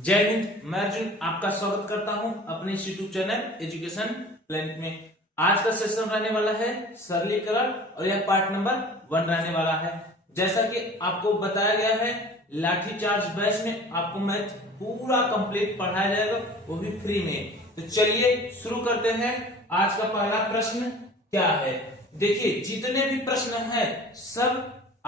जय हिंद। मैं अर्जुन आपका स्वागत करता हूं अपने इस यूट्यूब चैनल एजुकेशन प्लेनेट में। आज का सेशन रहने वाला है सरलीकरण और यह पार्ट नंबर 1 रहने वाला है। जैसा कि आपको बताया गया है, लाठीचार्ज बैच में आपको मैथ पूरा कंप्लीट पढ़ाया जाएगा, वो भी फ्री में। तो चलिए शुरू करते हैं। आज का पहला प्रश्न क्या है, देखिए जितने भी प्रश्न हैं सब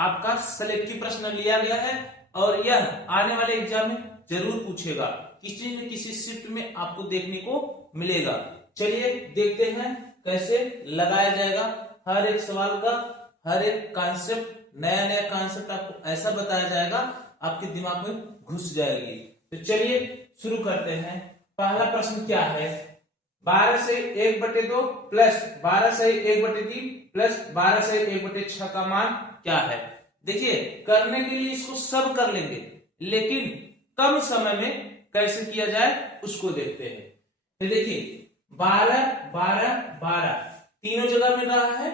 आपका सिलेक्टिव प्रश्न लिया गया है और यह आने वाले एग्जाम में जरूर पूछेगा, किसी न किसी शिफ्ट में आपको देखने को मिलेगा। चलिए देखते हैं कैसे लगाया जाएगा हर एक सवाल का, हर एक कॉन्सेप्ट, नया नया कॉन्सेप्ट आपको ऐसा बताया जाएगा आपके दिमाग में घुस जाएगी। तो चलिए शुरू करते हैं। पहला प्रश्न क्या है, 12 से 1/2 प्लस 12 से 1/3 प्लस 12 से 1/6 का मान क्या है। देखिए करने के लिए इसको सब कर लेंगे, लेकिन कम समय में कैसे किया जाए उसको देखते हैं। तो देखिए 12 12 12 तीनों जगह मिल रहा है,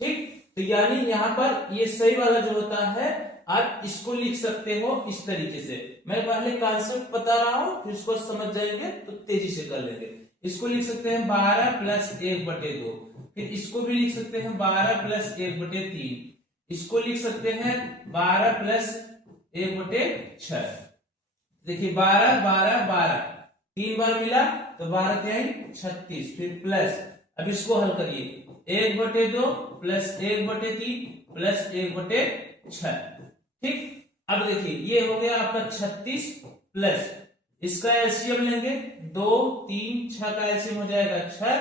ठीक। तो यानी यहाँ पर ये सही वाला जो होता है आप इसको लिख सकते हो इस तरीके से। मैं पहले कॉन्सेप्ट बता रहा हूं, फिर इसको समझ जाएंगे तो तेजी से कर लेंगे। इसको लिख सकते हैं 12 प्लस 1/2, फिर इसको भी लिख सकते हैं 12 प्लस 1/3, इसको लिख सकते हैं 12 प्लस 1/6। देखिए 12 12 12 तीन बार मिला तो 12 3 36, फिर प्लस, अब इसको हल करिए 1/2 प्लस 1/3 प्लस 1/6, ठीक। अब देखिए ये हो गया आपका 36 प्लस इसका एलसीएम लेंगे 2 3 6 का एलसीएम हो जाएगा 6,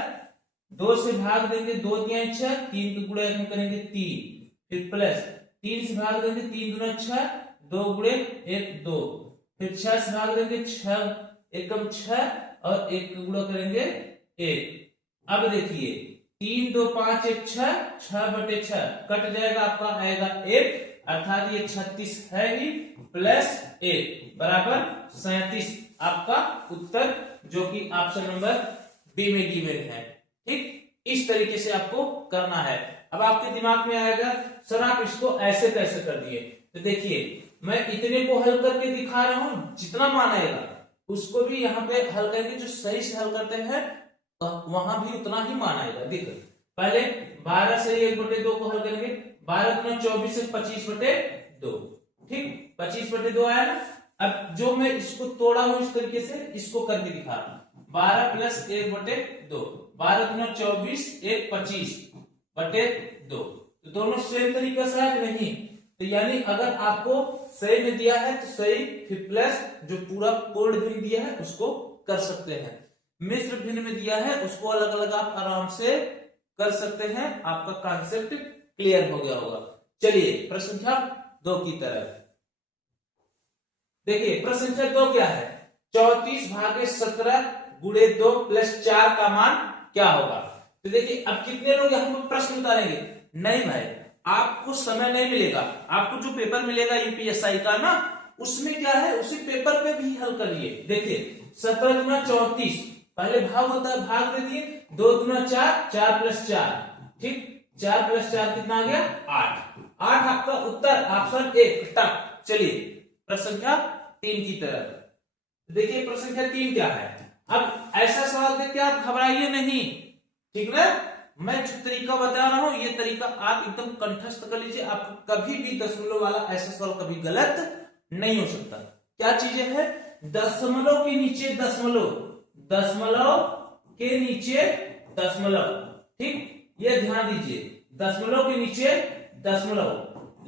2 से भाग देंगे 2 3 6, 3 का गुणा करेंगे 3, फिर प्लस 3 से भाग देंगे 3 दूना 6, 2 गुणे 1 2, फिर 6 से भाग देंगे 6 एकम 6 और 1 का गुणा करेंगे 1। अब देखिए 3 2 5 1 6, 6/6 कट जाएगा, आपका आएगा 1, अर्थात ये 36 है ही, प्लस 1 बराबर 37 आपका उत्तर, जो कि ऑप्शन नंबर बी में गिवन है, ठीक। इस तरीके से आपको करना है। अब आपके दिमाग में आएगा सर आप इसको ऐसे कैसे कर दिए। तो देखिए मैं इतने को हल करके दिखा रहा हूं, जितना मान आएगा उसको भी यहाँ पे हल करके जो सही से हल करते हैं तो वहां भी उतना ही मान आएगा। देखो पहले 12 से 1/2 को हल करेंगे, 12 गुना 24 से 25/2, ठीक, 25/2 आया ना। अब जो मैं इसको तोड़ा हूं इस तरीके से, इसको करके दिखा रहा हूं 12 प्लस 1/2, 12 गुना 24 1 25/2, तो दोनों सेम तरीका से है कि नहीं। तो यानी अगर आपको सही में दिया है तो सही, फिर प्लस जो पूरा कोड भिन्न दिया है उसको कर सकते हैं, मिश्र भिन्न में दिया है उसको अलग अलग आप आराम से कर सकते हैं। आपका कॉन्सेप्ट क्लियर हो गया होगा। चलिए प्रश्न संख्या 2 की तरफ देखिए। प्रश्न संख्या 2 क्या है, 34/17 गुणे 2 प्लस 4 का मान क्या होगा। तो देखिए अब कितने लोग यहाँ पर प्रश्न उतारेंगे, नहीं भाई आपको समय नहीं मिलेगा। आपको जो पेपर मिलेगा यूपीएसआई का ना, उसमें क्या है उसी पेपर पे भी हल करिए। देखिए 17 गुना 34, पहले भाग होता है भाग दे दिए, 2 गुना 4, 4 प्लस 4, ठीक, 4 प्लस 4 कितना आ गया 8 आपका उत्तर ऑप्शन 1 टक। चलिए प्रश्न संख्या 3 की तरफ देखिए। प्रश्न संख्या 3 क्या है, अब ऐसा सवाल देख के आप घबराइए नहीं, ठीक ना। मैं जो तरीका बता रहा हूं ये तरीका आप एकदम कंठस्थ कर लीजिए, आपको कभी भी दशमलव वाला ऐसा सवाल कभी गलत नहीं हो सकता। क्या चीजें हैं, दशमलव के नीचे दशमलव, दशमलव के नीचे दशमलव, ठीक, ये ध्यान दीजिए, दशमलव के नीचे दशमलव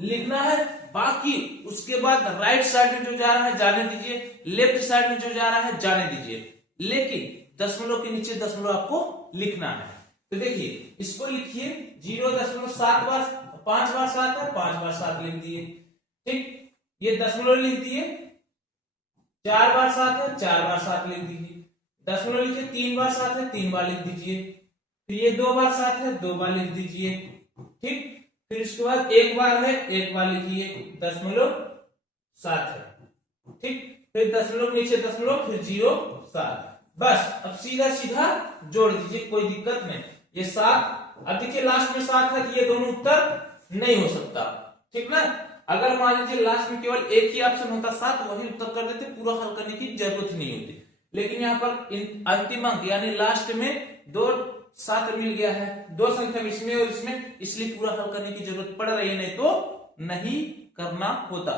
लिखना है। बाकी उसके बाद राइट साइड में जो जा रहा है जाने दीजिए, लेफ्ट साइड में जो जा रहा है जाने दीजिए, लेकिन दशमलव के नीचे दशमलव आपको लिखना है। तो देखिए इसको लिखिए 0.7 बार, 5 बार 7 है, 5 बार 7 लिख दिए, ठीक। ये दशमलव लिख दिए, 4 बार 7 है, 4 बार 7 लिख दीजिए, दशमलव लिखिए 3 बार 7 है, 3 बार लिख दीजिए, फिर ये 2 बार 7 है, 2 बार लिख दीजिए, ठीक। फिर इसके बाद 1 बार है, 1 बार लिखिए, 0.7 है, ठीक। फिर दशमलव नीचे दशमलव, फिर 0.7, बस अब सीधा सीधा जोड़ दीजिए, कोई दिक्कत नहीं। ये 7, अब देखिए लास्ट में 7 है तो ये दोनों उत्तर नहीं हो सकता, ठीक ना। अगर मान लीजिए लास्ट में केवल एक ही ऑप्शन होता 7, वही उत्तर कर देते, पूरा हल करने की जरूरत ही नहीं होती। लेकिन यहाँ पर अंतिम अंक यानी लास्ट में 2 7 मिल गया है, 2 संख्या इसमें और इसमें, इसलिए पूरा हल करने की जरूरत पड़ रही है, नहीं तो नहीं करना होता।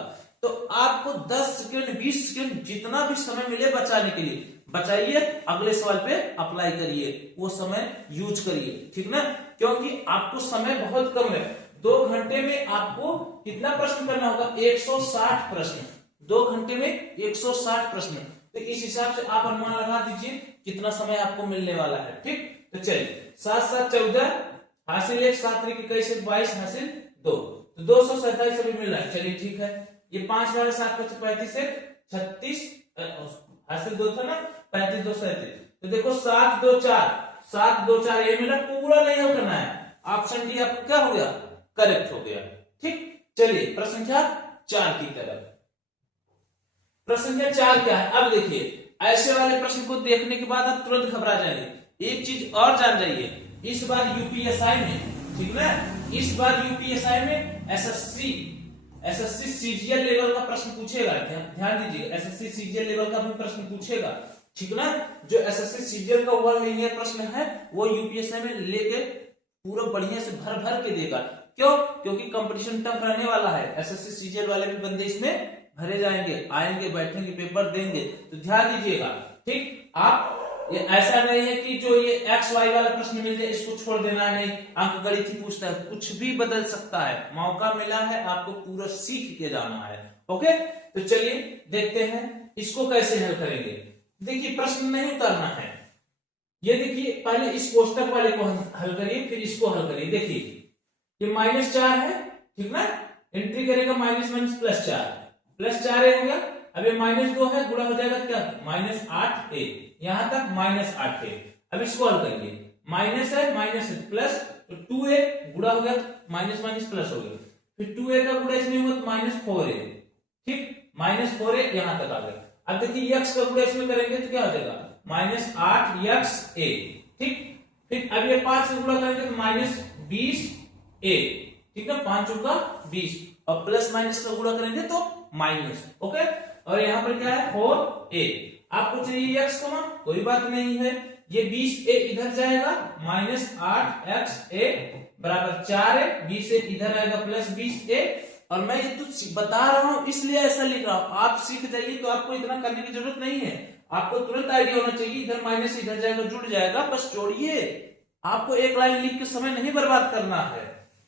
तो आपको 10 सेकंड 20 सेकंड जितना भी समय मिले बचाने के लिए बचाइए, अगले सवाल पे अप्लाई करिए, वो समय यूज करिए, ठीक ना, क्योंकि आपको समय बहुत कम है। 2 घंटे में आपको कितना प्रश्न करना होगा? 160 प्रश्न, 2 घंटे में 160 प्रश्न। तो इस हिसाब से आप अनुमान लगा दीजिए कितना समय आपको मिलने वाला है, ठीक। तो चलिए 7 7 14 हासिल 1, 7 3 21 22 हासिल 2, तो 227 अभी मिल रहा है। चलिए ठीक है, ये 5 12 7 5 35 36 हासिल 2 था ना, 35 2 37। तो देखो 7 2 4 7 2 4 ये मेरा पूरा नहीं हल करना है। ऑप्शन डी आपको क्या हो गया? करेक्ट हो गया, ठीक। चलिए प्रश्न संख्या 4 की तरफ। प्रश्न संख्या 4 क्या है? अब देखिए, ऐसे वाले प्रश्न को देखने के बाद आप तुरंत घबरा जाएंगे। एक चीज और जान जाइए, इस बार यूपीएसआई में, ठीक ना, इस बार यूपीएसआई में एसएससी सीजीएल लेवल का प्रश्न पूछेगा। ध्यान दीजिए, एसएससी सीजीएल लेवल का भी प्रश्न पूछेगा, ठीक ना। जो एसएससी सीजीएल का 1 लीनियर प्रश्न है वो यूपीएसआई में लेके पूरा बढ़िया से भर भर के देगा। क्यों? क्योंकि कंपटीशन टफ रहने वाला है। एसएससी सीजीएल वाले भी बंदे इसमें भरे जाएंगे, आएंगे, बैठेंगे, पेपर देंगे, तो ध्यान दीजिएगा, ठीक। आप ये ऐसा नहीं है कि जो ये एक्स वाई वाला प्रश्न मिल जाए इसको छोड़ देना, नहीं, अंक गणित ही पूछता है, कुछ भी बदल सकता है। मौका मिला है आपको, पूरा सीख के जाना है, ओके। तो चलिए देखते हैं इसको कैसे हल करेंगे। देखिए प्रश्न नहीं उतारना है, ये देखिए पहले इस कोष्टक वाले को हल करिए, फिर इसको हल करिए। देखिए ये -4 है, ठीक ना, एंट्री करेगा माइनस माइनस +4 हो गया। अब ये -2 है, गुणा हो जाएगा क्या? -8a, यहां तक -8 है। अब इसको हल करिए, माइनस है माइनस है प्लस, तो 2a गुणा हो गया, माइनस माइनस प्लस हो गया, फिर 2a का गुणा इसमें हुआ तो -4a, ठीक, -4a यहां तक आ गया। अब देखिए x का गुणा इसमें करेंगे तो क्या हो जाएगा? -8xa, ठीक। फिर अब ये 5 का गुणा करेंगे तो -20a, ठीक है, 5 चौका 20, और प्लस माइनस का गुणा करेंगे तो माइनस, ओके। और यहाँ पर क्या है? 4a। आपको चाहिए x का मान, कोई बात नहीं है, ये 20a इधर जाएगा, -8xa बराबर 4a, 20a इधर आएगा प्लस 20a। और मैं ये तो बता रहा हूं इसलिए ऐसा लिख रहा हूं, आप सीख जाइए तो आपको इतना करने की जरूरत नहीं है। आपको तुरंत आइडिया होना चाहिए, इधर माइनस इधर जाएगा, जुड़ जाएगा, बस जोड़िए। आपको एक लाइन लिख के समय नहीं बर्बाद करना है।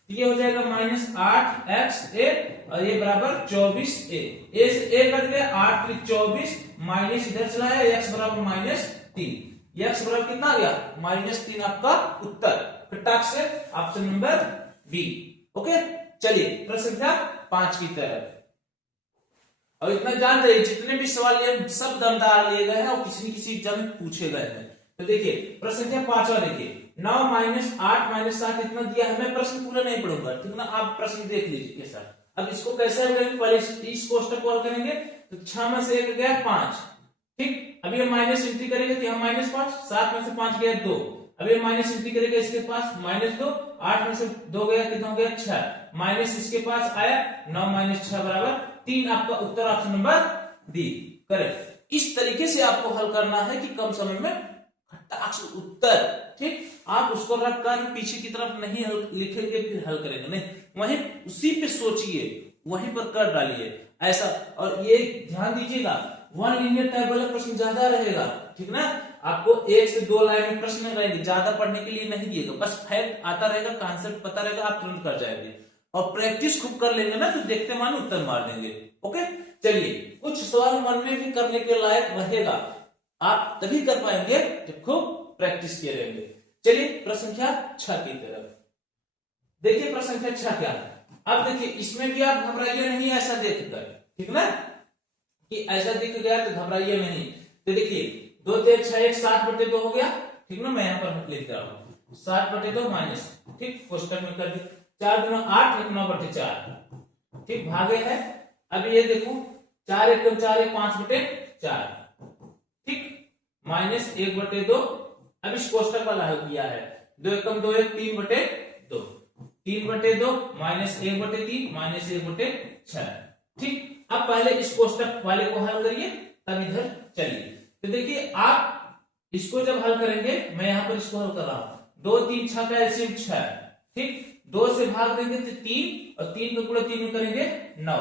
ये हो जाएगा -8xa और ये बराबर 24a, a से a कट गया, 8 3 24, माइनस इधर चला है, x बराबर -3, x बराबर कितना आ गया? -3 आपका उत्तर। फटाक से ऑप्शन नंबर बी, ओके। चलिए प्रश्न संख्या 5 की तरफ। और इतना जान जाइए, जितने भी सवाल ये सब दमदार लिए गए हैं और किसी न किसी एग्जाम में पूछे गए हैं। तो देखिए प्रश्न संख्या 5वां देखिए, 9 -8 -7 इतना दिया है। मैं प्रश्न पूरा नहीं पढ़ूंगा, ठीक ना, आप प्रश्न देख लीजिए कैसा। अब इसको कैसे हल करेंगे? पहले इस कोष्टक को हल करेंगे, तो 6 में से 1 गया 5, ठीक। अब ये माइनस एंट्री करेंगे तो यहाँ -5, 7 में से 5 गया 2, अब ये माइनस एंट्री करेगा इसके पास -2, 8 में से 2 गया, कितना हो गया? 6, माइनस इसके पास आया 9 - 6 बराबर 3। आपका उत्तर ऑप्शन नंबर डी करेक्ट। इस तरीके से आपको हल करना है कि कम समय में फटाक से उत्तर, ठीक। आप उसको रख कर पीछे की तरफ नहीं लिखेंगे फिर हल करेंगे, नहीं, वहीं उसी पे सोचिए, वहीं पर कर डालिए ऐसा। और ये ध्यान दीजिएगा, 1 लीनियर टाइप वाला प्रश्न ज्यादा रहेगा, ठीक ना। आपको 1 से 2 लाइन में प्रश्न रहेंगे, ज्यादा पढ़ने के लिए नहीं दिएगा, बस फैक्ट आता रहेगा, कॉन्सेप्ट पता रहेगा, आप तुरंत कर जाएंगे। और प्रैक्टिस खूब कर लेंगे ना तो देखते मान उत्तर मार देंगे, ओके। चलिए कुछ सवाल मन में भी करने के लायक रहेगा, आप तभी कर पाएंगे जब खूब प्रैक्टिस किए रहेंगे। चलिए प्रश्न संख्या 6 की तरफ देखिए। प्रश्न संख्या 6 क्या है? अब देखिए इसमें भी आप घबराइए नहीं ऐसा देखकर, ठीक ना, कि ऐसा दिख गया तो घबराइए नहीं। तो देखिए 2 3 6 1 7/2 हो गया, ठीक ना, मैं यहाँ पर लिख रहा हूँ 7/2 माइनस, ठीक, कोष्टक में कर दी, 4 दूना 8 1 9/4, ठीक, भागे है। अब ये देखो 4 1 4 1 5/4, ठीक, -1/2। अब इस कोष्टक वाला हल किया है, 2 1 2 1 3/2, 3/2 -1/3 -1/4, 6। ठीक, अब पहले इस कोष्टक वाले को हल करिए, तब इधर चलिए। तो देखिए आप इसको जब हल करेंगे, मैं यहां पर इसको हल कर रहा हूं, 2 3 6 का एलसीएम 6। ठीक, 2 से भाग देंगे तो 3 और 3 का गुणा 3 में करेंगे 9,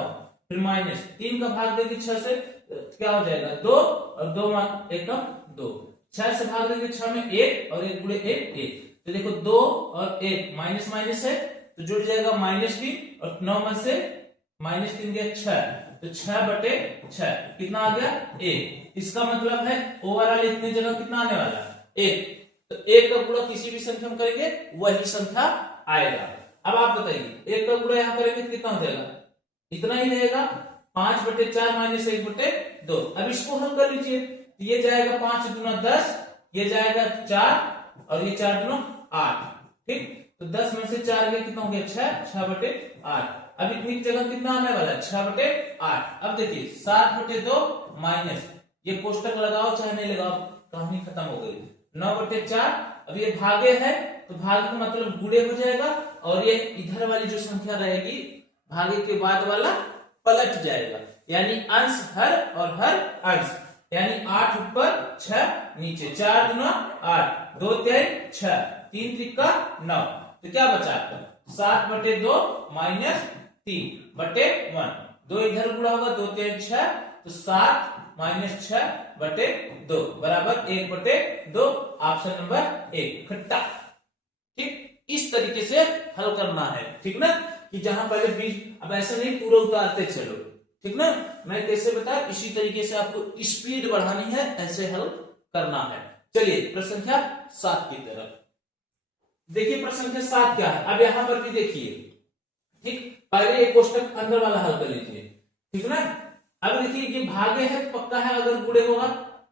फिर माइनस 3 का भाग देंगे 6 से, क्या हो जाएगा 2 और 2 एकम 2। 6 से भाग देंगे 6 में 1 और 1 गुणे 1 1। तो देखो 2 और 1 माइनस माइनस है तो जुड़ जाएगा -3 और 9 में से -3 गया 6, तो 6/6 कितना आ गया 1। इसका मतलब है ओवरऑल इतनी जगह कितना आने वाला है 1। तो 1 का गुणा किसी भी संख्या में करेंगे वही संख्या आएगा। अब आप बताइए 1 का गुणा यहां करेंगे तो कितना हो जाएगा, इतना ही रहेगा 5/4 - 1/2। अब इसको हल कर लीजिए, ये जाएगा 5 दूना 10, ये जाएगा 4 और ये 4 दूना 8। ठीक, तो 10 में से 4 गया कितना हो गया 6, 6/8। अब इतनी जगह कितना आने वाला है 6/8। अब देखिए 7/2 माइनस, ये कोष्टक लगाओ चाहे नहीं लगाओ कहानी खत्म हो गई, 9/4। अब ये भागे है तो भागे का मतलब गुणे हो जाएगा और ये इधर वाली जो संख्या रहेगी भागे के बाद वाला पलट जाएगा, यानी अंश हर और हर अंश, यानी 8 ऊपर 6 नीचे, 4 दूना 8, 2 3 6, 3 त्रिका 9। तो क्या बचा 7/2 माइनस 3/1, 2 इधर गुणा होगा 2 3 6, तो 7 - 6/2 बराबर 1/2, ऑप्शन नंबर 1 खट्टा। ठीक, इस तरीके से हल करना है, ठीक ना, कि जहां पहले बीज, अब ऐसा नहीं पूरा उतारते चलो, ठीक ना, मैं कैसे बताया इसी तरीके से आपको स्पीड बढ़ानी है, ऐसे हल करना है। चलिए प्रश्न संख्या 7 की तरफ देखिए। प्रश्न संख्या 7 क्या है, अब यहां पर भी देखिए। ठीक, पहले एक कोष्टक अंदर वाला हल कर लीजिए, ठीक ना। अब देखिए ये भागे है तो पक्का है, अगर गुणे होगा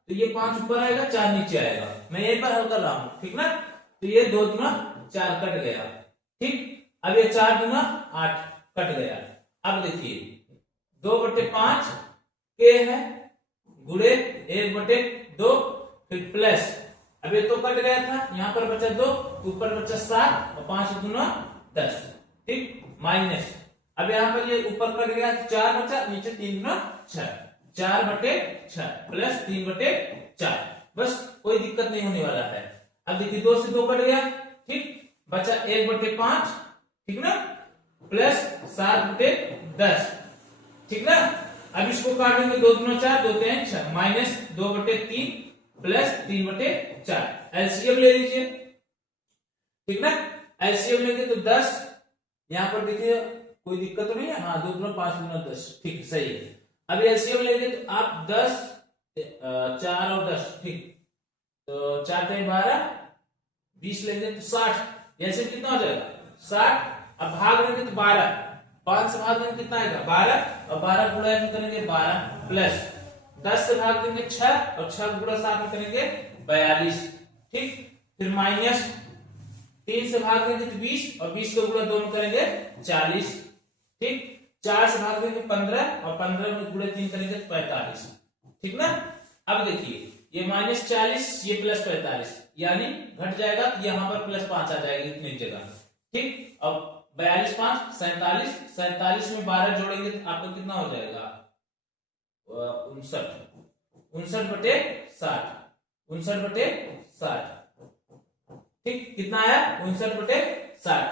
तो ये 5 ऊपर आएगा 4 नीचे आएगा, मैं यहीं पर हल कर रहा हूं, ठीक ना। तो ये 2 दूना 4 कट गया। ठीक, अब ये 4 दूना 8 कट गया। अब देखिए 2/5 के है गुणे 1/2, फिर प्लस, अब ये तो कट गया था, यहां पर बचा 2, ऊपर बचा 7 और 5 दूना 10। ठीक, माइनस, अब यहां पर ये ऊपर कट गया 4 बचा, नीचे 3 दूना 6, 4/6 प्लस 3/4, बस कोई दिक्कत नहीं होने वाला है। अब देखिए 2 से 2 कट गया, ठीक, बचा 1/5, ठीक ना, प्लस 7/10, ठीक ना। अब इसको काटेंगे 2 दूना 4, 2 3 6, माइनस 2/3 प्लस 3/4, एलसीएम ले लीजिए, ठीक ना। एलसीएम लेंगे तो 10, यहां पर देखिए कोई दिक्कत तो नहीं है, हाँ 2 दूना 5 दूना 10, ठीक सही है। अब एलसीएम लेंगे तो आप 10 4 और 10, ठीक, तो 4 3 12 20 लेंगे तो 60, ऐसे कितना हो जाएगा 60। अब भाग देंगे तो 12, 5 से भाग देंगे कितना आएगा 12, और 12 गुणा में करेंगे 12, प्लस 10 से भाग देंगे 6 और 6 गुणा 7 में करेंगे 42। ठीक, फिर माइनस 3 से भाग देंगे तो 20 और 20 का गुणा 2 में करेंगे 40। ठीक, 4 से भाग देंगे 15 और 15 में गुणा 3 करेंगे 45। ठीक ना। अब देखिए ये -40 ये +45, यानी घट जाएगा, यहां पर +5 आ जाएगा इतनी जगह। ठीक, अब 42 5 47, 47 में 12 जोड़ेंगे तो आपको कितना हो जाएगा 59, 59/60, 59/60। ठीक, कितना आया 59/60।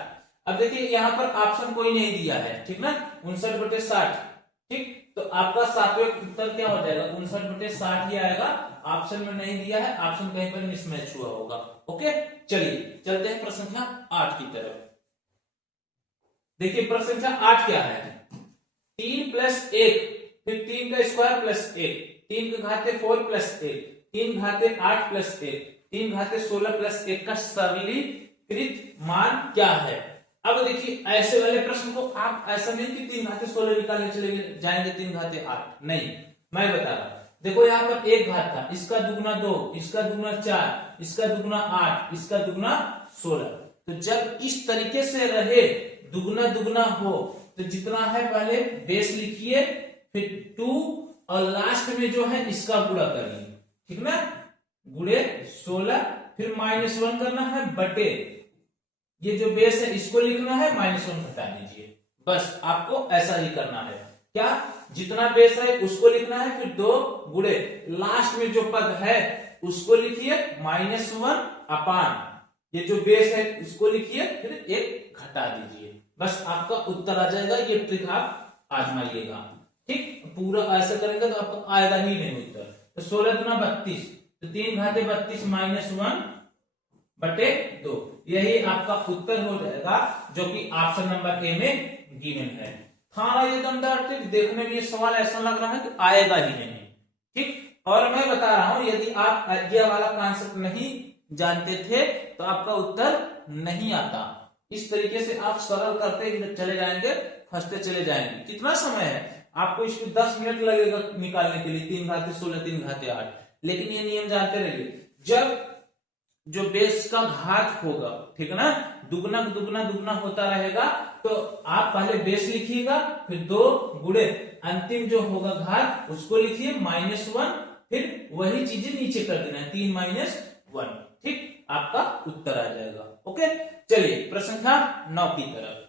अब देखिए यहां पर ऑप्शन कोई नहीं दिया है, ठीक ना, 59/60। ठीक, तो आपका सातवें उत्तर क्या हो जाएगा 59/60 ही आएगा, ऑप्शन में नहीं दिया है, ऑप्शन कहीं पर मिसमैच हुआ होगा। ओके, चलिए चलते हैं प्रश्न संख्या 8 की तरफ। देखिए प्रश्न संख्या 8 क्या है, 3 + 1, फिर 3 का स्क्वायर प्लस 1, 3 के घाते 4 + 1, 3 घाते 8 + 1, 3 घाते 16 + 1 का सरलीकृत मान क्या है। अब देखिए ऐसे वाले प्रश्न को आप ऐसा नहीं कि 3 घाते 16 निकालने चले जाएंगे 3 घाते 8, नहीं, मैं बता रहा हूं। देखो यहाँ पर 1 घात था, इसका दुगुना 2, इसका दुगुना 4, इसका दुगुना 8, इसका दुगुना 16। तो जब इस तरीके से रहे दुगुना दुगुना हो तो जितना है पहले बेस लिखिए, फिर 2 और लास्ट में जो है इसका गुणा करिए, ठीक ना, गुणे 16, फिर -1 करना है बटे ये जो बेस है इसको लिखना है, -1 घटा दीजिए, बस आपको ऐसा ही करना है। क्या, जितना बेस है उसको लिखना है, फिर 2 गुणे लास्ट में जो पद है उसको लिखिए -1 अपान ये जो बेस है उसको लिखिए, फिर 1 घटा दीजिए, बस आपका उत्तर आ जाएगा। ये ट्रिक आप आजमाइएगा, ठीक। पूरा ऐसा करेंगे तो आपको आएगा ही नहीं उत्तर। तो 16 दूना 32, तो 3 घाते 32 -1/2, यही आपका उत्तर हो जाएगा, जो कि ऑप्शन नंबर ए में गिवन है। थाना ये दमदार ट्रिक, देखने में ये सवाल ऐसा लग रहा है कि आएगा ही नहीं, ठीक। और मैं बता रहा हूं, यदि आप ये वाला कॉन्सेप्ट नहीं जानते थे तो आपका उत्तर नहीं आता। इस तरीके से आप सरल करते चले जाएंगे, फंसते चले जाएंगे। कितना समय है आपको, इसको 10 मिनट लगेगा निकालने के लिए, 3 घाते 16 3 घाते 8, लेकिन ये नियम जानते रहिए, जब जो बेस का घात होगा, ठीक है ना, दुगना दुगना दुगना होता रहेगा, तो आप पहले बेस लिखिएगा, फिर 2 गुणे अंतिम जो होगा घात उसको लिखिए -1, फिर वही चीजें नीचे कर देना है, 3 - 1, ठीक। आपका उत्तर आ जाएगा। ओके, चलिए प्रश्न संख्या 9 की तरफ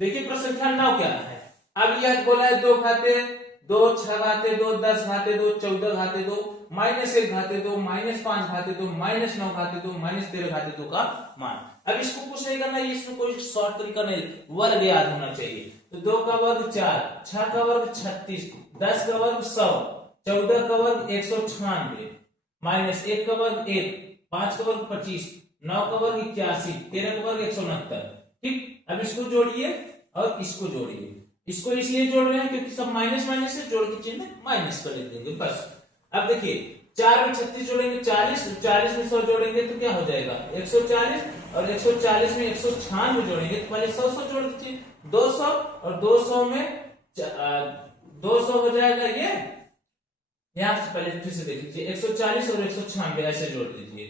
देखिए। प्रश्न संख्या 9 क्या है, अब यह बोला है 2 घाते 2, 6 घाते 2, 10 घाते 2, 14 घाते 2, -1 घाते 2, -5 घाते 2, -9 घाते 2, -13 घाते 2 का मान। अब इसको कुछ नहीं करना, इसमें कोई शॉर्ट तरीका नहीं, वर्ग याद होना चाहिए। तो 2 का वर्ग 4, 6 का वर्ग 36, 10 का वर्ग 100, 14 का वर्ग 196, -1 का वर्ग 1, 5 का वर्ग 25, 9 का वर्ग 81, 13 का वर्ग 169, ठीक। अब इसको जोड़िए और इसको जोड़िए। इसको इसलिए जोड़ रहे हैं क्योंकि सब माइनस माइनस से, जोड़ के चिन्ह माइनस कर देंगे बस। अब देखिए 4 में 36 जोड़ेंगे 40, 40 में 100 जोड़ेंगे तो क्या हो जाएगा 140, और 140 में 196 जोड़ेंगे तो पहले 100 जोड़ दीजिए, 200, और 200 में 200 हो जाएगा ये। यहां से पहले फिर से देख लीजिए, 140 और 196 ऐसे जोड़ दीजिए,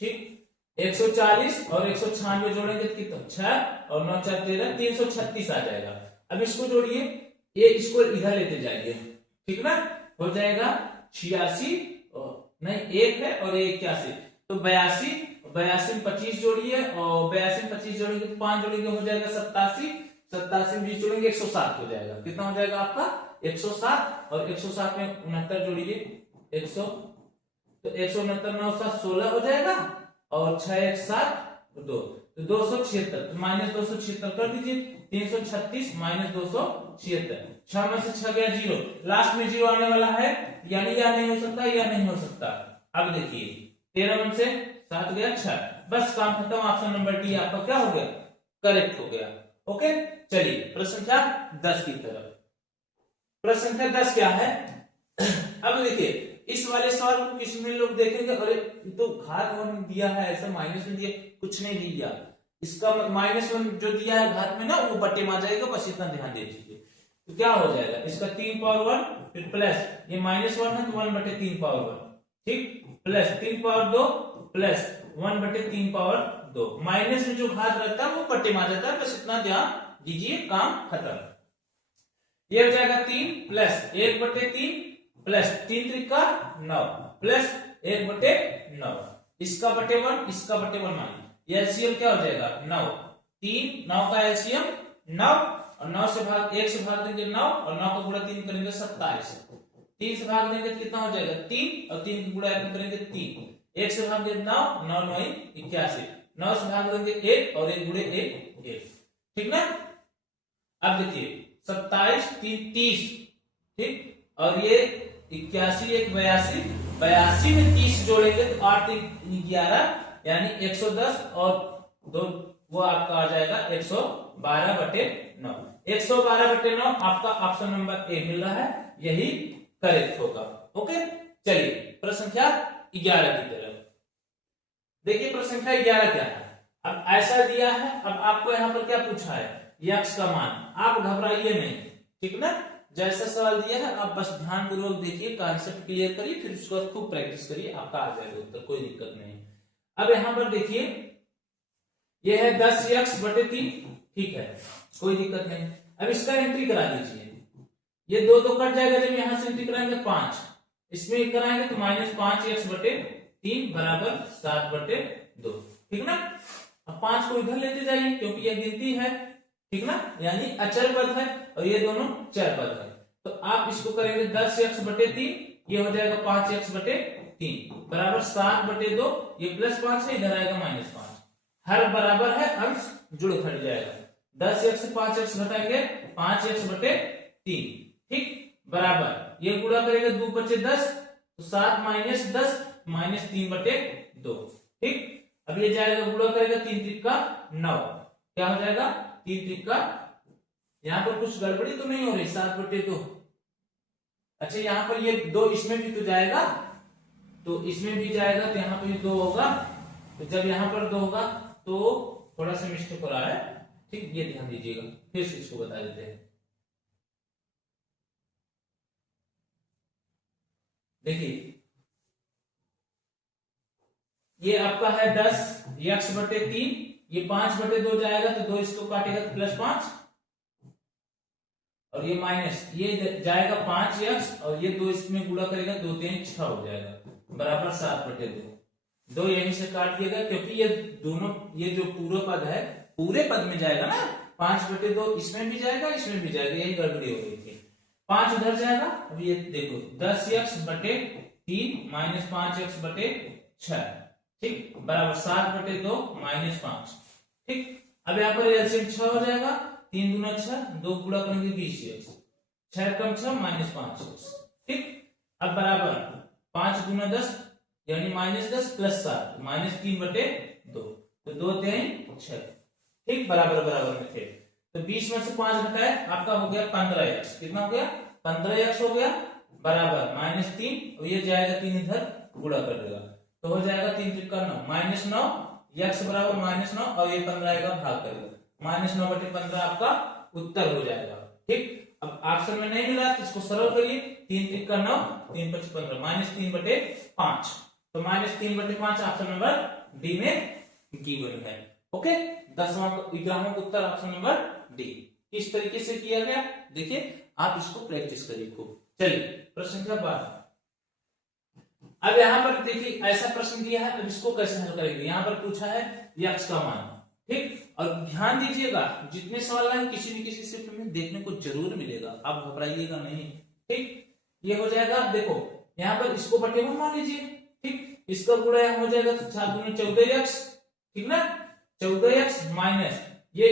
ठीक। 140 और 196 जोड़ेंगे तो कितना 6 और 9 4 13, 336 आ जाएगा। अब इसको जोड़िए, ये इसको इधर लेते जाइए, ठीक ना, हो जाएगा 86, नहीं 1 है और 81, तो 82, 82 में 25 जोड़िए, और 82 में 25 जोड़ेंगे तो 5 जोड़ेंगे हो जाएगा 87, 87 में 20 जोड़ेंगे 107 हो जाएगा। कितना हो जाएगा आपका 107, और 107 में 69 जोड़िए 100, तो 169 9 7 16 हो जाएगा, और 6 1 7 2, तो 276, तो -276 कर दीजिए, 336 -276, 6 में से 6 गया 0, लास्ट में 0 आने वाला है, यानी यह नहीं हो सकता, यह नहीं हो सकता। अब देखिए 13 में से 7 गया 6, बस काम खत्म। ऑप्शन नंबर डी आपका क्या हो गया, करेक्ट हो गया। ओके, चलिए प्रश्न संख्या 10 की तरफ। प्रश्न संख्या 10 क्या है, अब देखिए इस वाले सवाल को किसी लोग देखेंगे, अरे तो घात 1 दिया है, ऐसा माइनस में दिया, कुछ नहीं दिया, इसका -1 जो दिया है घात में ना, वो बटे में आ जाएगा, बस इतना ध्यान दे दीजिए। तो क्या हो जाएगा, इसका 3 पावर 1, फिर प्लस ये -1 है तो 1/3 पावर 1, ठीक, plus 3 power 2, plus 1/3 power 2, minus में जो घात रहता है वो बटे में आ जाता है, बस इतना ध्यान दीजिए, काम खत्म। ये हो जाएगा 3 प्लस 1/3 प्लस 3 त्रिका 9 प्लस 1/9, इसका बटे 1, इसका बटे 1 मानिए, एलसीएम क्या हो जाएगा 9, 3 9 का एलसीएम 9, और 9 से भाग 1 से भाग देंगे 9, और 9 का गुणा 3 करेंगे 27, 3 से भाग देंगे तो कितना हो जाएगा 3, और 3 का गुणा 1 करेंगे 3, 1 से भाग देंगे 9, 9 9 81, 9 से भाग देंगे 1, और 1 गुणे 1 1, ठीक ना। अब देखिए 27 3 30, ठीक, और ये 81 1 82, 82 में 30 जोड़ेंगे तो 8 3 11, यानी 110, और 2 वो आपका आ जाएगा 112/9, 112/9 आपका ऑप्शन नंबर ए मिल रहा है, यही करेक्ट होगा। ओके, चलिए प्रश्न संख्या 11 की तरफ देखिए। प्रश्न संख्या 11 क्या है, अब ऐसा दिया है, अब आपको यहाँ पर क्या पूछा है, यक्ष का मान, आप घबराइए नहीं, ठीक ना, जैसा सवाल दिया है आप बस ध्यान पूर्वक देखिए, कॉन्सेप्ट क्लियर करिए, फिर उसके बाद खूब प्रैक्टिस करिए, आपका आ जाएगा उत्तर, कोई दिक्कत नहीं। अब यहाँ पर देखिए यह है 10x/3, ठीक है, कोई दिक्कत नहीं। अब इसका एंट्री करा दीजिए, ये 2 तो कट जाएगा, जब यहां से एंट्री कराएंगे 5, इसमें कराएंगे तो -5x/3 बराबर 7/2, ठीक ना। अब 5 को इधर लेते जाइए क्योंकि यह गिनती है, ठीक ना, यानी अचर पद है और ये दोनों चर पद है। तो आप इसको करेंगे 10x/3, ये हो जाएगा 5x/3 बराबर 7/2, ये +5 है, इधर आएगा -5। हर बराबर है, अंश जुड़ घट जाएगा। 10x से 5x घटाएंगे 5x/3, ठीक, बराबर ये गुणा करेंगे 2 बचे 10, तो 7 - 10 -3/2, ठीक। अब ये जाएगा गुणा करेगा 3 त्रिका 9, क्या हो जाएगा 3 त्रिका, यहाँ पर कुछ गड़बड़ी तो नहीं हो रही, 7/2। अच्छा यहाँ पर ये 2 इसमें भी तो जाएगा, तो इसमें भी जाएगा, तो यहाँ पर भी 2 होगा। तो जब यहाँ पर 2 होगा तो थोड़ा सा मिस्टेक हो रहा है, ठीक, ये ध्यान दीजिएगा, फिर से इसको बता देते हैं। देखिए ये आपका है 10x/3, ये 5/2 जाएगा, तो 2 इसको काटेगा तो +5, और ये माइनस, ये जाएगा 5x, और ये 2 इसमें गुणा करेगा, 2 3 6 हो जाएगा बराबर 7/2। 2 यहीं से काट दिया गया, क्योंकि ये दोनों, ये जो पूरा पद है पूरे पद में जाएगा ना, 5/2 इसमें भी जाएगा, इसमें भी जाएगा, यही गड़बड़ी हो गई थी। 5 उधर जाएगा। अब ये देखो 10x/3 - 5x/6, ठीक, बराबर 7/2 -5, ठीक। अब यहाँ पर एलसीएम 6 हो जाएगा, 3 दूना 6, 2 गुणा करेंगे 20x, 6 कम 6 -5x, ठीक। अब बराबर 5 दूना 10 यानी -10 + 7 -3/2, तो 2 3 6, ठीक, बराबर बराबर में थे। तो 20 में से 5 घटाए, आपका हो गया 15x, कितना हो गया 15x हो गया, बराबर -3, और ये जाएगा 3 इधर गुणा कर देगा, तो हो जाएगा 3 त्रिका 9 -9, x बराबर -9, और ये 15 आएगा भाग करेगा, -9/15 आपका उत्तर हो जाएगा, ठीक। अब ऑप्शन में नहीं मिला तो इसको सरल करिए, 3 त्रिका 9, 3 × 15 -3/5, तो -3/5 ऑप्शन नंबर डी में गिवन है। ओके, 10वां 11वां उत्तर ऑप्शन नंबर डी। किस तरीके से किया गया देखिए, आप इसको प्रैक्टिस करिए खूब। चलिए प्रश्न संख्या 12। अब यहाँ पर देखिए ऐसा प्रश्न दिया है, अब इसको कैसे हल करेंगे। यहाँ पर पूछा है x का मान, ठीक, और ध्यान दीजिएगा जितने सवाल आए किसी न किसी शिफ्ट में देखने को जरूर मिलेगा, आप घबराइएगा नहीं, ठीक। ये हो जाएगा, देखो यहाँ पर इसको बटे में मान लीजिए, ठीक, इसका गुणा हो जाएगा तो 4 दूनी 14x, ठीक ना, 14x माइनस ये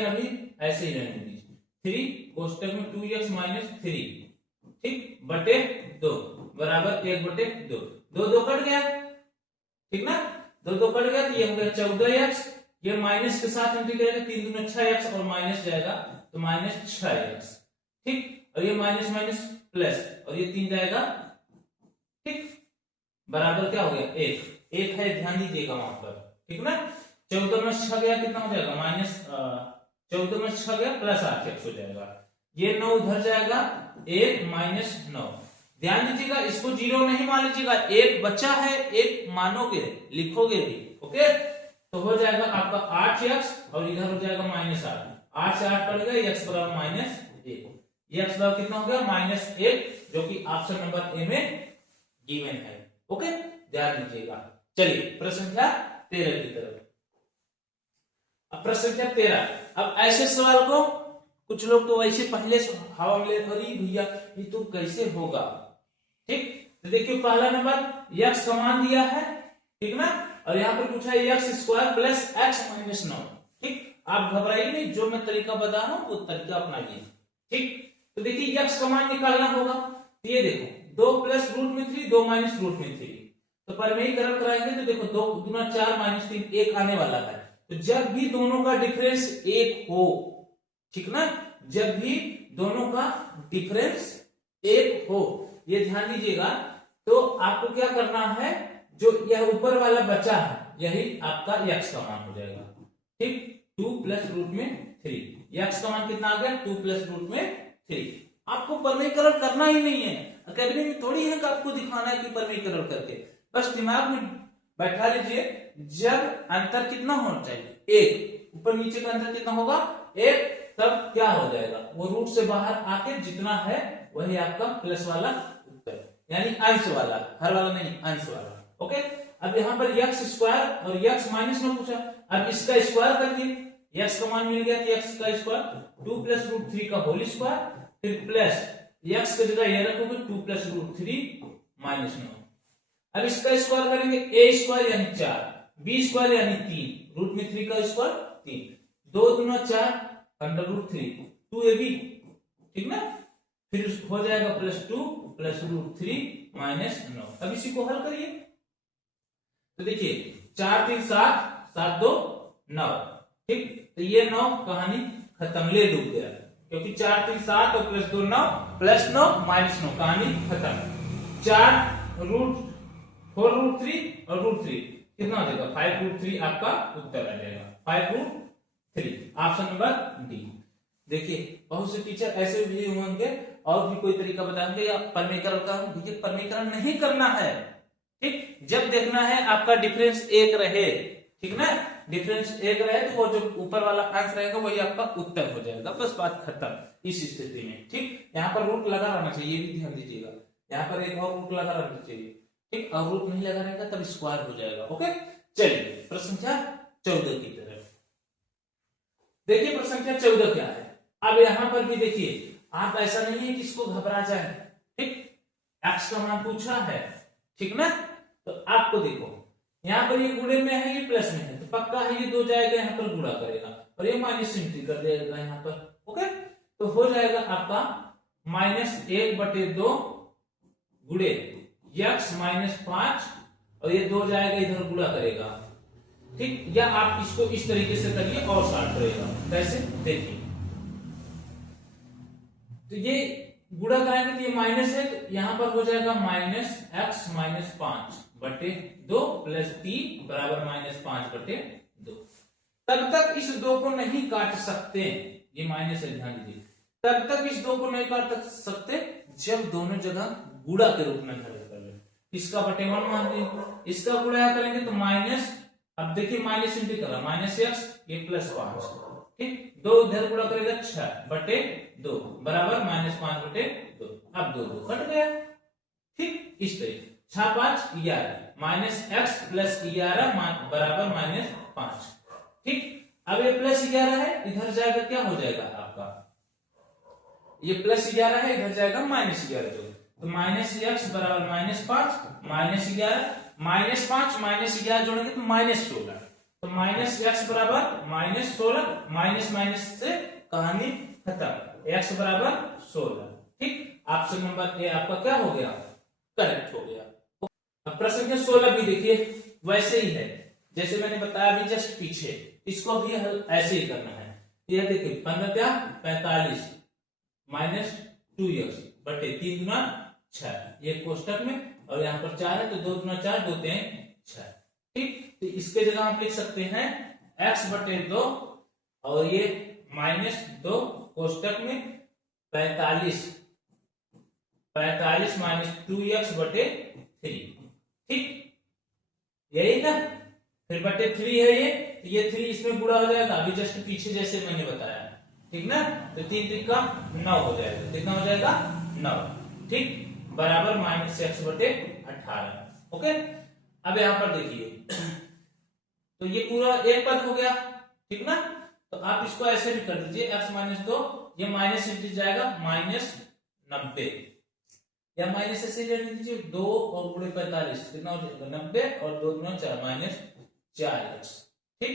अभी ऐसे ही रहने दीजिए, 3 कोष्टक में 2x - 3, ठीक, बटे 2 बराबर 1/2, 2 कट गया, ठीक ना, 2 कट गया, तो ये हो गया 14x, ये माइनस के साथ इंटीग्रेट, 3 दूना 6x, और माइनस जाएगा तो -6x, ठीक, और ये माइनस प्लस, और ये 3 जाएगा, ठीक, बराबर क्या हो गया 1 है, ध्यान दीजिएगा वहां पर, ठीक ना। 14 में 6 गया, कितना हो जाएगा 14 में 6 गया +8x हो जाएगा, ये 9 उधर जाएगा, 1 - 9, ध्यान दीजिएगा इसको 0 नहीं मान लीजिएगा, 1 बचा है, 1 मानोगे लिखोगे भी, ओके। तो हो जाएगा आपका 8x, और इधर हो जाएगा -8, 8 से 8 कट गया, x बराबर -1, ये x बराबर कितना हो गया -1, जो कि ऑप्शन नंबर ए में गिवन है, ओके, ध्यान दीजिएगा। चलिए प्रश्न संख्या 13 की तरफ। अब प्रश्न संख्या 13, अब ऐसे सवाल को कुछ लोग तो वैसे पहले हवा में ले, अरे भैया ये तो कैसे होगा, ठीक। तो देखिए पहला नंबर x का मान दिया है, ठीक ना, और यहाँ पर पूछा है x² + x - 9, ठीक। आप घबराइए नहीं, जो मैं तरीका बता रहा हूँ वो तरीका अपनाइए, ठीक। तो देखिए x का मान निकालना होगा, तो ये देखो 2 + √3, 2 - √3, तो परिमेयीकरण कराएंगे तो देखो 2 दूना 4 -3, 1 आने वाला है। तो जब भी दोनों का डिफरेंस 1 हो, ठीक ना, जब भी दोनों का डिफरेंस 1 हो, ये ध्यान दीजिएगा, तो आपको क्या करना है, जो यह ऊपर वाला बचा है यही आपका x का मान हो जाएगा, ठीक। 2 + √3, x का मान कितना आ गया 2 + √3। आपको परिमेयीकरण करना ही नहीं है, अकेडमी में थोड़ी है कि आपको दिखाना है कि परिमेयीकरण करके, बस दिमाग में बैठा लीजिए, जब अंतर कितना होना चाहिए 1, ऊपर नीचे का अंतर कितना होगा 1, तब क्या हो जाएगा, वो रूट से बाहर आके जितना है वही आपका प्लस वाला उत्तर, यानी अंश वाला, हर वाला नहीं, अंश वाला, ओके। अब यहाँ पर x² और x - 9 पूछा, अब इसका स्क्वायर करिए, x का मान मिल गया तो x का स्क्वायर 2 प्लस रूट 3 का होल स्क्वायर, फिर प्लस x की जगह ये रखोगे 2 प्लस रूट 3 माइनस 9। अब इसका स्क्वायर करेंगे a स्क्वायर यानी 4, b स्क्वायर यानी 3, रूट में 3 का स्क्वायर 3, 2 दूना 4 अंडर रूट 3 2ab, ठीक ना। फिर हो जाएगा प्लस 2 प्लस रूट 3 माइनस 9। अब इसी को हल करिए तो देखिए 4 3 7 7 2 9, ठीक। तो ये 9 कहानी खत्म, ले डूब गया, क्योंकि 4 3 7 और प्लस 2 9 प्लस 9 माइनस 9, कहानी खत्म। 4 रूट 4 रूट 3 और रूट 3 कितना हो जाएगा 5 रूट 3, आपका उत्तर आ जाएगा 5 रूट 3, ऑप्शन नंबर डी। देखिए बहुत से टीचर ऐसे भी होंगे और भी कोई तरीका बताएंगे या परमीकरण का, देखिए परमीकरण नहीं करना है, ठीक। जब देखना है आपका डिफरेंस एक रहे, ठीक ना, डिफरेंस एक रहे तो वो जो ऊपर वाला आंसर रहेगा वही आपका उत्तर हो जाएगा, बस बात खत्म इस स्थिति में, ठीक। यहाँ पर रूट लगा रहना चाहिए, ये भी ध्यान दीजिएगा, यहाँ पर एक और रूट लगा रहना चाहिए, ठीक। और रूट नहीं लगा रहेगा तब स्क्वायर हो जाएगा, ओके। चलिए प्रश्न संख्या 14 की तरफ देखिए। प्रश्न संख्या 14 क्या है। अब यहाँ पर भी देखिए, आप ऐसा नहीं है कि इसको घबरा जाए, ठीक। एक्स का मान पूछा है, ठीक ना, तो आपको देखो यहाँ पर ये गुणे में है, ये प्लस में है, तो पक्का है ये 2 जाएगा यहाँ पर गुणा करेगा और ये माइनस एंट्री कर देगा यहाँ पर, ओके। तो हो जाएगा आपका -1/2 गुणे x -5 और ये 2 जाएगा इधर गुणा करेगा, ठीक। या आप इसको इस तरीके से करिए और सॉल्व करेगा, कैसे देखिए। तो ये गुणा कराएंगे तो ये माइनस है, तो यहां पर हो जाएगा -x -5/2 प्लस 3 बराबर -5/2। तब तक इस 2 को नहीं काट सकते, ये माइनस है ध्यान दीजिए, तब तक इस 2 को नहीं काट सकते जब दोनों जगह गुणा के रूप में धरे कर ले। इसका बटे 1 मान लीजिए, इसका गुणा करेंगे तो माइनस, अब देखिए माइनस इंटू करा -x ये +5, ठीक। 2 इधर गुणा करेगा 6/2 बराबर -5/2। अब 2 2 कट गया, ठीक। इस तरीके 6 5 11 -x + 11 बराबर -5, ठीक। अब ये +11 है, इधर जाएगा क्या हो जाएगा आपका, ये +11 है, इधर जाएगा -11, तो -x बराबर -5 -11 -5 -11 जोड़ेंगे तो -16, तो -x बराबर -16, माइनस से कहानी खत्म, x बराबर 16, ठीक। ऑप्शन नंबर ए आपका क्या हो गया, करेक्ट हो गया। अब प्रश्न संख्या 16 भी देखिए वैसे ही है जैसे मैंने बताया अभी जस्ट पीछे, इसको भी ऐसे ही करना है। ये देखिए 15 45 -2x बटे 3 गुना 6, ये कोष्टक में, और यहाँ पर 4 है तो 2 गुना 4 2 3 6, ठीक। तो इसके जगह आप लिख सकते हैं x/2 और ये -2 कोष्टक में 45 -2x/3, ठीक, यही ना। फिर बटे 3 है ये, तो ये 3 इसमें गुणा हो जाएगा अभी जस्ट पीछे जैसे मैंने बताया, ठीक ना। तो 3 3 का 9 हो जाएगा, कितना हो जाएगा 9, ठीक, बराबर -x/18, ओके। अब यहां पर देखिए तो ये पूरा एक पद हो गया, ठीक ना। तो आप इसको ऐसे भी कर दीजिए x -2, ये माइनस इंटू जाएगा -90, या माइनस ऐसे ले लीजिए 2 और गुणे 45 कितना हो जाएगा 90 और 2 गुना 4 -4x, ठीक।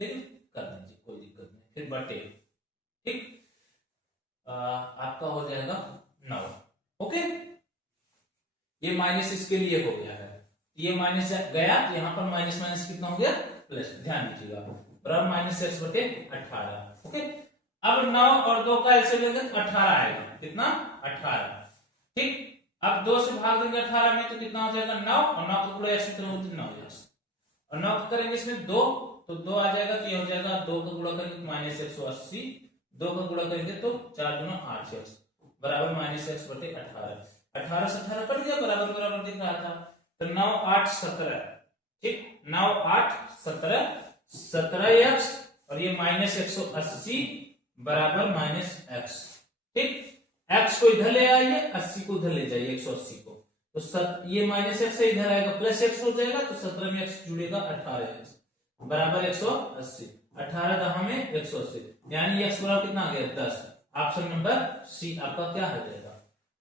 लेकिन कर दीजिए कोई दिक्कत नहीं, फिर बटे, ठीक, आपका हो जाएगा 9, ओके। ये माइनस इसके लिए हो गया है, ये माइनस गया तो यहाँ पर माइनस माइनस कितना हो गया प्लस, ध्यान दीजिएगा, बराबर -x/18, ओके। अब 9 और 2 का ऐसे लेंगे तो 18 आएगा, कितना 18, ठीक। अब 2 से भाग देंगे 18 में तो कितना हो जाएगा 9, और 9 का गुणा x कितना होता है 9x, और 9 का करेंगे इसमें 2 तो 2 आ जाएगा, तो ये हो जाएगा 2 का गुणा करेंगे तो -180, 2 का गुणा करेंगे तो 4 गुना 8x बराबर -x/18, 18 से 18 कट गया, बराबर बराबर दिख रहा था, तो 9 8 17, ठीक, 9 8 17 17x और ये -180 बराबर -x, ठीक। x को इधर ले आइए, 80 को उधर ले जाइए, 180 को, तो ये -x इधर आएगा, +x हो जाएगा, तो 17 में x जुड़ेगा 18x बराबर 180, 18 दहा में 180, यानी x बराबर कितना आ गया 10। ऑप्शन नंबर सी आपका क्या हो जाएगा,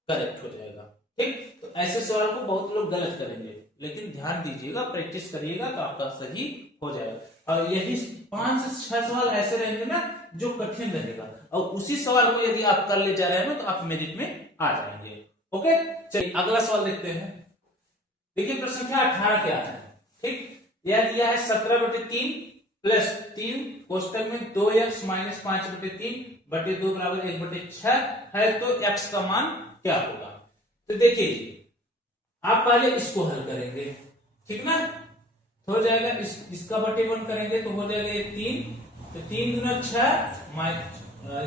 करेक्ट हो जाएगा। ठीक, तो ऐसे सवाल को बहुत लोग गलत करेंगे, लेकिन ध्यान दीजिएगा, प्रैक्टिस करिएगा तो आपका सही हो जाएगा। और यही 5 से 6 सवाल ऐसे रहेंगे ना जो कठिन रहेगा, और उसी सवाल को यदि आप कर ले जा रहे हैं ना तो आप मेरिट में आ जाएंगे। ओके, चलिए अगला सवाल देखते हैं। देखिए प्रश्न संख्या 18 क्या है। ठीक, यह दिया है 17/3 प्लस 3 कोष्टक में 2x माइनस 5/3 बटे 2 बराबर 1/6 है, तो x का मान क्या होगा। तो देखिए आप पहले इसको हल करेंगे, ठीक ना, तो हो जाएगा इसका बटे 1 करेंगे तो हो जाएगा ये 3, तो 3 गुना 6 माइनस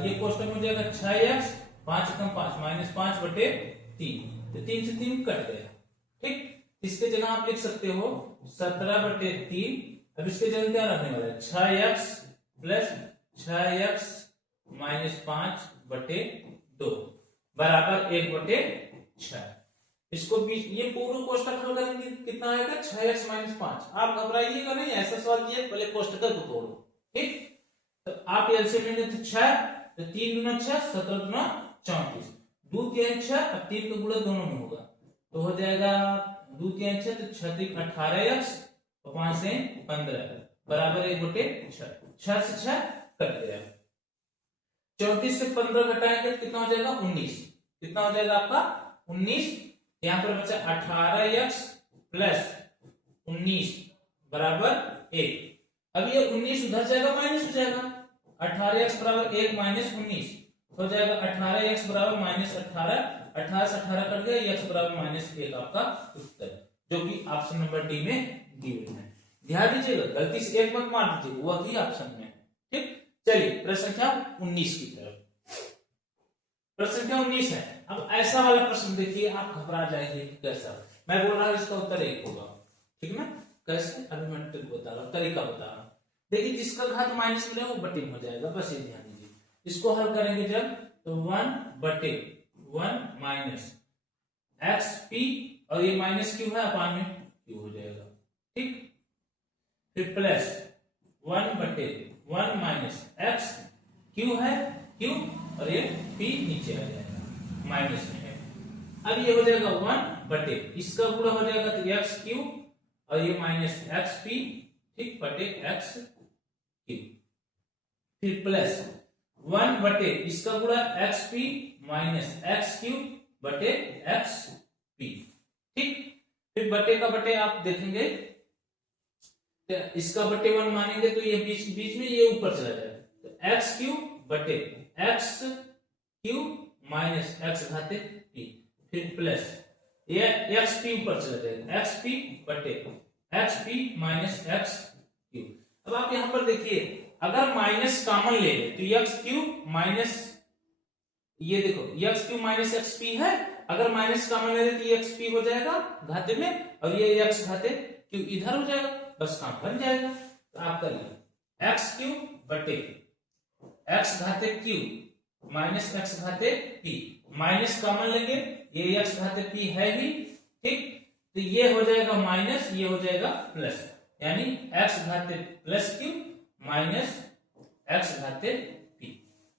ये कोष्टक में हो जाएगा 6x 5 कम 5 माइनस 5/3, तो 3 से 3 कट गया। ठीक, इसके जगह आप लिख सकते हो 17/3, अब इसके जगह क्या रखने वाला है 6x प्लस 6x माइनस 5/2 बराबर 1/6। इसको बीच ये पूर्ण कोष्टक हल करेंगे कितना आएगा 6x माइनस 5। आप घबराइएगा नहीं, ऐसा सवाल दिया पहले कोष्टक को तोड़ो। ठीक, तो आप एलसीएम लेंगे तो 6, तो 3 गुना 6 17 गुना 34, 2 3 6, अब 3 का गुणा दोनों में होगा तो हो जाएगा 2 3 6, तो 6 3 18x और 5 से 15 बराबर 1/6। 6 से 6 कट गया, 34 से 15 घटाएंगे तो कितना हो जाएगा 19, कितना हो जाएगा आपका 19। यहां पर बचा 18x प्लस 19 बराबर 1। अब ये 19 उधर जाएगा माइनस हो जाएगा, 18x बराबर 1 माइनस 19 हो जाएगा 18x बराबर माइनस 18, 18 से 18 कट गया, x बराबर माइनस 1 आपका उत्तर, जो कि ऑप्शन नंबर डी में गिवन है। ध्यान दीजिएगा, गलती से एक मत मार दीजिए, वही ऑप्शन में। ठीक, चलिए प्रश्न संख्या 19 की तरफ। प्रश्न संख्या 19 है। अब ऐसा वाला प्रश्न देखिए, आप घबरा जाएंगे कैसा, मैं बोल रहा हूं इसका उत्तर 1 होगा, ठीक ना, कैसे अभी मैं बता रहा हूं, तरीका बता रहा हूं। देखिए जिसका घात माइनस मिले वो बटे में हो जाएगा, बस ये ध्यान दीजिए। इसको हल करेंगे जब तो 1/1 माइनस एक्स पी, और ये माइनस क्यू है अपान में क्यू हो जाएगा। ठीक, फिर प्लस 1/1 माइनस एक्स क्यू है क्यू, और ये पी नीचे आ जाएगा माइनस में है। अब ये हो जाएगा 1/, इसका गुणा हो जाएगा तो एक्स क्यू, और ये माइनस एक्स पी, ठीक, बटे एक्स क्यू, फिर प्लस 1/, इसका गुणा x p minus x q बटे एक्स पी। ठीक, फिर बटे का बटे आप देखेंगे, इसका बटे 1 मानेंगे तो ये बीच बीच में ये ऊपर चला जाएगा, तो एक्स क्यू बटे एक्स क्यू माइनस एक्स घाते पी, फिर प्लस ये एक्स पी ऊपर चला जाएगा, एक्स पी बटे x p minus x q. अब आप यहां पर देखिए, अगर माइनस कॉमन ले तो एक्स क्यू माइनस, ये देखो x q minus x P है, अगर माइनस कॉमन ले तो एक्स पी हो जाएगा घाते में, और ये एक्स घाते क्यू इधर हो जाएगा, बस काम बन जाएगा। तो आप करिए एक्स क्यू बटे एक्स घाते क्यू माइनस एक्स घाते पी, माइनस कॉमन लेंगे, ये एक्स घाते पी है ही, ठीक, तो ये हो जाएगा माइनस, ये हो जाएगा प्लस, यानी एक्स घाते प्लस क्यू माइनस एक्स घाते पी।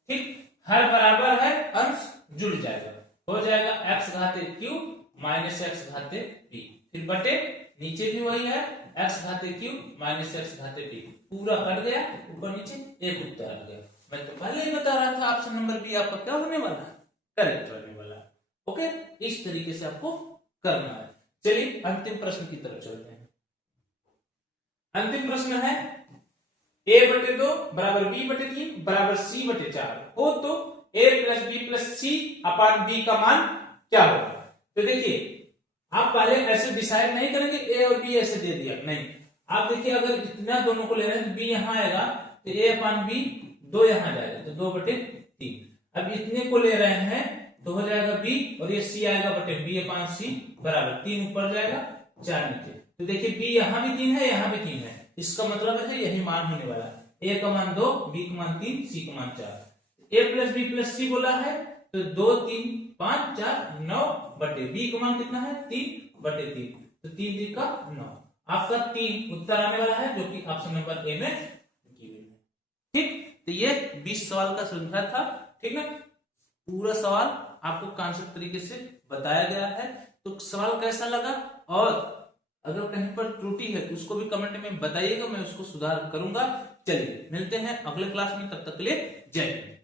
ठीक, हर बराबर है, अंश जुड़ जाएगा, हो जाएगा एक्स घाते क्यू माइनस एक्स घाते पी, फिर बटे नीचे भी वही है एक्स घाते क्यू माइनस एक्स घाते पी, पूरा कट गया, ऊपर नीचे एक उत्तर आ गया। मैं तो पहले ही बता रहा था ऑप्शन नंबर बी आपका क्या होने वाला है, करेक्ट होने वाला है। ओके, इस तरीके से आपको करना है। चलिए अंतिम प्रश्न की तरफ चलते हैं। अंतिम प्रश्न है a/2 बराबर b/3 बराबर c/4 हो तो a plus B plus C अपान बी का मान क्या होगा। तो देखिए आप पहले ऐसे डिसाइड नहीं करेंगे a और b ऐसे दे दिया, नहीं, आप देखिए अगर इतना दोनों को ले रहे हैं, b यहां आएगा तो a अपान बी 2 यहां जाएगा तो 2/3। अब इतने को ले रहे हैं तो हो जाएगा b, और ये c आएगा बटे b अपान सी बराबर 3 ऊपर जाएगा 4 नीचे। तो देखिए b यहां भी 3 है, यहां भी 3 है, इसका मतलब है यही मान होने वाला है। a का मान 2, b का मान 3, c का मान 4। a प्लस बी प्लस सी बोला है तो 2 3 5 4 9 बटे b का मान कितना है 3/3, तो 3 3 का 9, आपका 3 उत्तर आने वाला है, जो कि ऑप्शन नंबर ए में गिवन है। ठीक, तो ये 20 सवाल का श्रृंखला था। ठीक ना, पूरा सवाल आपको कॉन्सेप्ट तरीके से बताया गया है। तो सवाल कैसा लगा, और अगर कहीं पर त्रुटि है तो उसको भी कमेंट में बताइएगा, मैं उसको सुधार करूंगा। चलिए मिलते हैं अगले क्लास में, तब तक के लिए जय हिंद।